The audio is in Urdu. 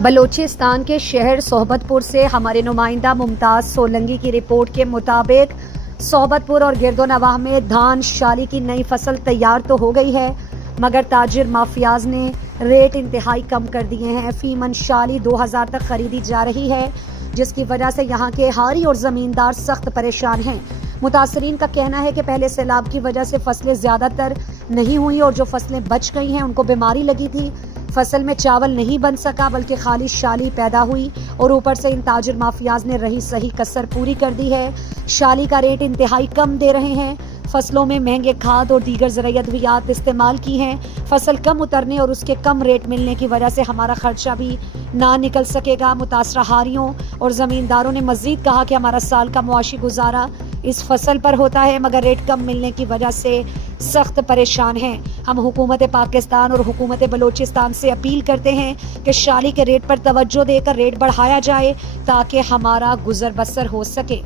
بلوچستان کے شہر صحبت پور سے ہمارے نمائندہ ممتاز سولنگی کی رپورٹ کے مطابق صحبت پور اور گرد و نواح میں دھان شالی کی نئی فصل تیار تو ہو گئی ہے، مگر تاجر مافیاز نے ریٹ انتہائی کم کر دیے ہیں۔ فی من شالی 2000 تک خریدی جا رہی ہے، جس کی وجہ سے یہاں کے ہاری اور زمیندار سخت پریشان ہیں۔ متاثرین کا کہنا ہے کہ پہلے سیلاب کی وجہ سے فصلیں زیادہ تر نہیں ہوئی اور جو فصلیں بچ گئی ہیں ان کو بیماری لگی تھی۔ فصل میں چاول نہیں بن سکا بلکہ خالی شالی پیدا ہوئی اور اوپر سے ان تاجر مافیاز نے رہی صحیح کسر پوری کر دی ہے۔ شالی کا ریٹ انتہائی کم دے رہے ہیں، فصلوں میں مہنگے کھاد اور دیگر زرعی ادویات استعمال کی ہیں۔ فصل کم اترنے اور اس کے کم ریٹ ملنے کی وجہ سے ہمارا خرچہ بھی نہ نکل سکے گا۔ متاثرہ ہاریوں اور زمینداروں نے مزید کہا کہ ہمارا سال کا معاشی گزارا اس فصل پر ہوتا ہے، مگر ریٹ کم ملنے کی وجہ سے سخت پریشان ہیں۔ ہم حکومت پاکستان اور حکومت بلوچستان سے اپیل کرتے ہیں کہ شالی کے ریٹ پر توجہ دے کر ریٹ بڑھایا جائے تاکہ ہمارا گزر بسر ہو سکے۔